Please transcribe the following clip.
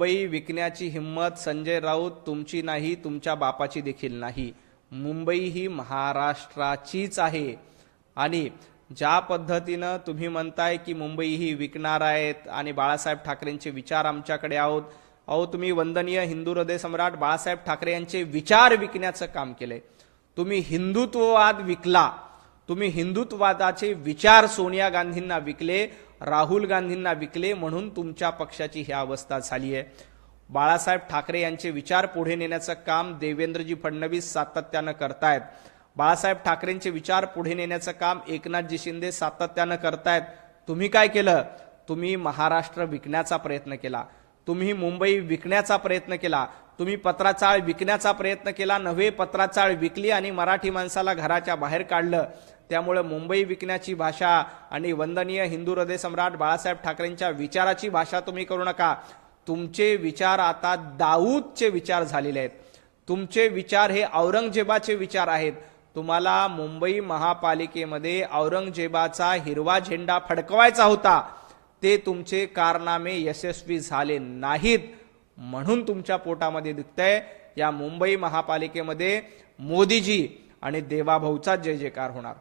मुंबई विकण्याची हिम्मत संजय राऊत तुमची नाही, तुमच्या बापाची देखील नाही. मुंबई ही महाराष्ट्राचीच आहे. आणि ज्या पद्धतीनं तुम्ही म्हणताय की मुंबई ही विकणार आहेत आणि बाळासाहेब ठाकरेंचे विचार आमच्याकडे आहोत, अहो तुम्ही वंदनीय हिंदू हृदय सम्राट बाळासाहेब ठाकरे यांचे विचार विकण्याचं काम केलंय. तुम्ही हिंदुत्ववाद विकला. तुम्ही हिंदुत्ववादाचे विचार सोनिया गांधींना विकले, राहुल गांधींना विकले, म्हणून तुमच्या पक्षाची ही अवस्था झाली आहे. बाळासाहेब ठाकरे यांचे विचार पुढे नेण्याचं काम देवेंद्रजी फडणवीस सातत्यानं करतायत. बाळासाहेब ठाकरेंचे विचार पुढे नेण्याचं काम एकनाथजी शिंदे सातत्यानं करतायत. तुम्ही काय केलं? तुम्ही महाराष्ट्र विकण्याचा प्रयत्न केला. तुम्ही मुंबई विकण्याचा प्रयत्न केला. तुम्ही पत्राचाळ विकण्याचा प्रयत्न केला. नव्हे, पत्राचाळ विकली आणि मराठी माणसाला घराच्या बाहेर काढलं. त्यामुळे मुंबई विकण्याची भाषा आणि वंदनीय हिंदू हृदय सम्राट बाळासाहेब ठाकरेंच्या विचाराची भाषा तुम्ही करू नका. तुमचे विचार आता दाऊदचे विचार झालेले आहेत. तुमचे विचार हे औरंगजेबाचे विचार आहेत. तुम्हाला मुंबई महापालिकेमध्ये औरंगजेबाचा हिरवा झेंडा फडकवायचा होता. ते तुमचे कारनामे यशस्वी झाले नाहीत, म्हणून तुमच्या पोटामध्ये दुखतंय. या मुंबई महापालिकेमध्ये मोदीजी आणि देवाभाऊचा जय जयकार होणार.